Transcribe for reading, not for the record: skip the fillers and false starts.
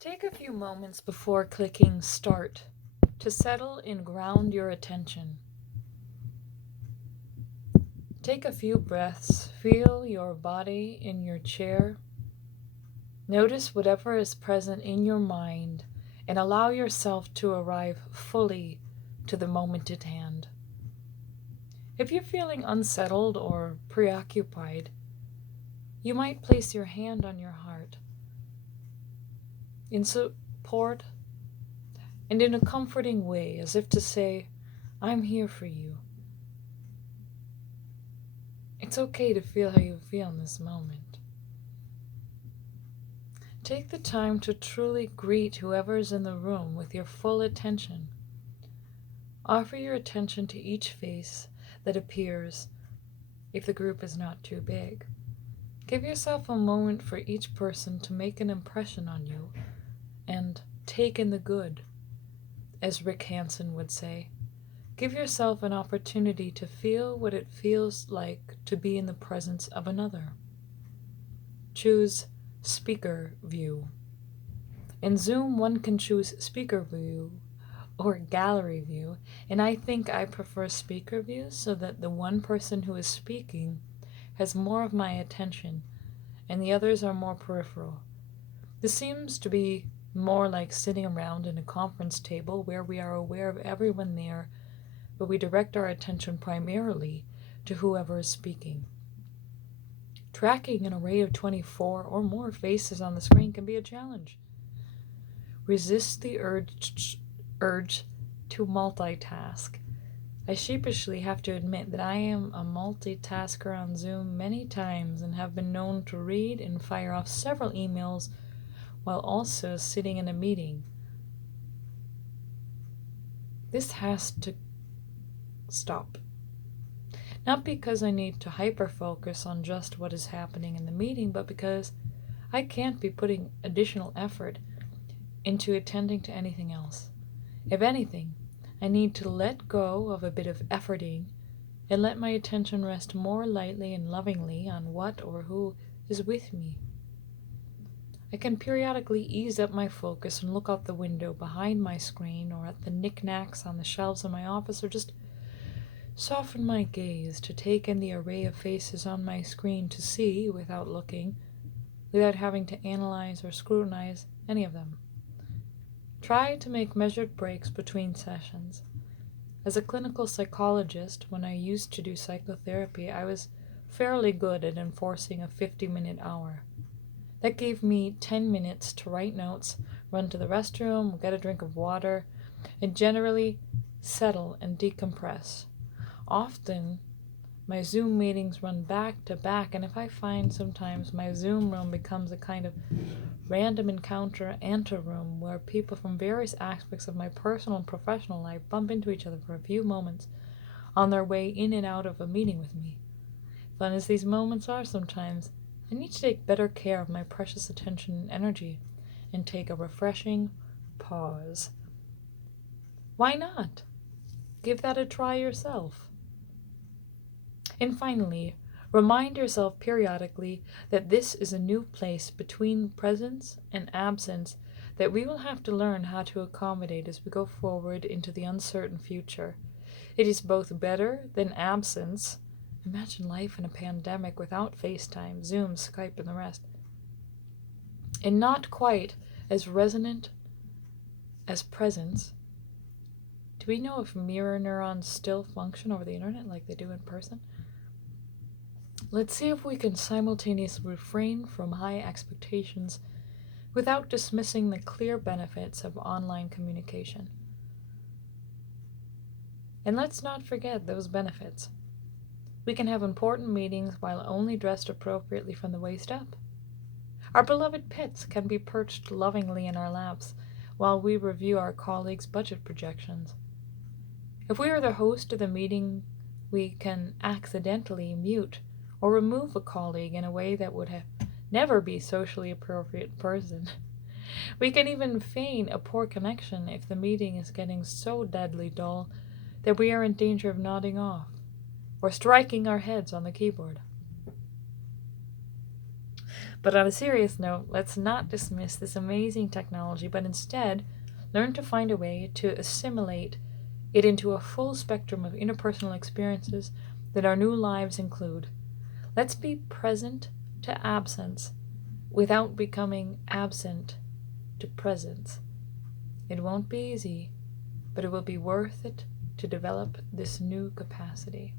Take a few moments before clicking start to settle and ground your attention. Take a few breaths, feel your body in your chair. Notice whatever is present in your mind and allow yourself to arrive fully to the moment at hand. If you're feeling unsettled or preoccupied, you might place your hand on your heart in support and in a comforting way, as if to say, I'm here for you. It's okay to feel how you feel in this moment. Take the time to truly greet whoever is in the room with your full attention. Offer your attention to each face that appears if the group is not too big. Give yourself a moment for each person to make an impression on you and take in the good, as Rick Hansen would say. Give yourself an opportunity to feel what it feels like to be in the presence of another. Choose speaker view. In Zoom, one can choose speaker view or gallery view, and I think I prefer speaker view so that the one person who is speaking has more of my attention and the others are more peripheral. This seems to be more like sitting around in a conference table where we are aware of everyone there, but we direct our attention primarily to whoever is speaking. Tracking an array of 24 or more faces on the screen can be a challenge. Resist the urge to multitask. I sheepishly have to admit that I am a multitasker on Zoom many times and have been known to read and fire off several emails while also sitting in a meeting. This has to stop. Not because I need to hyper-focus on just what is happening in the meeting, but because I can't be putting additional effort into attending to anything else. If anything, I need to let go of a bit of efforting and let my attention rest more lightly and lovingly on what or who is with me. I can periodically ease up my focus and look out the window behind my screen or at the knickknacks on the shelves in my office, or just soften my gaze to take in the array of faces on my screen to see without looking, without having to analyze or scrutinize any of them. Try to make measured breaks between sessions. As a clinical psychologist, when I used to do psychotherapy, I was fairly good at enforcing a 50-minute hour. That gave me 10 minutes to write notes, run to the restroom, get a drink of water, and generally settle and decompress. Often, my Zoom meetings run back to back, and if I find sometimes my Zoom room becomes a kind of random encounter anteroom where people from various aspects of my personal and professional life bump into each other for a few moments on their way in and out of a meeting with me. Fun as these moments are sometimes, I need to take better care of my precious attention and energy and take a refreshing pause. Why not? Give that a try yourself. And finally, remind yourself periodically that this is a new place between presence and absence that we will have to learn how to accommodate as we go forward into the uncertain future. It is both better than absence. Imagine life in a pandemic without FaceTime, Zoom, Skype, and the rest. And not quite as resonant as presence. Do we know if mirror neurons still function over the internet like they do in person? Let's see if we can simultaneously refrain from high expectations without dismissing the clear benefits of online communication. And let's not forget those benefits. We can have important meetings while only dressed appropriately from the waist up. Our beloved pets can be perched lovingly in our laps while we review our colleagues' budget projections. If we are the host of the meeting, we can accidentally mute or remove a colleague in a way that would never be socially appropriate in person. We can even feign a poor connection if the meeting is getting so deadly dull that we are in danger of nodding off or striking our heads on the keyboard. But on a serious note, let's not dismiss this amazing technology, but instead learn to find a way to assimilate it into a full spectrum of interpersonal experiences that our new lives include. Let's be present to absence without becoming absent to presence. It won't be easy, but it will be worth it to develop this new capacity.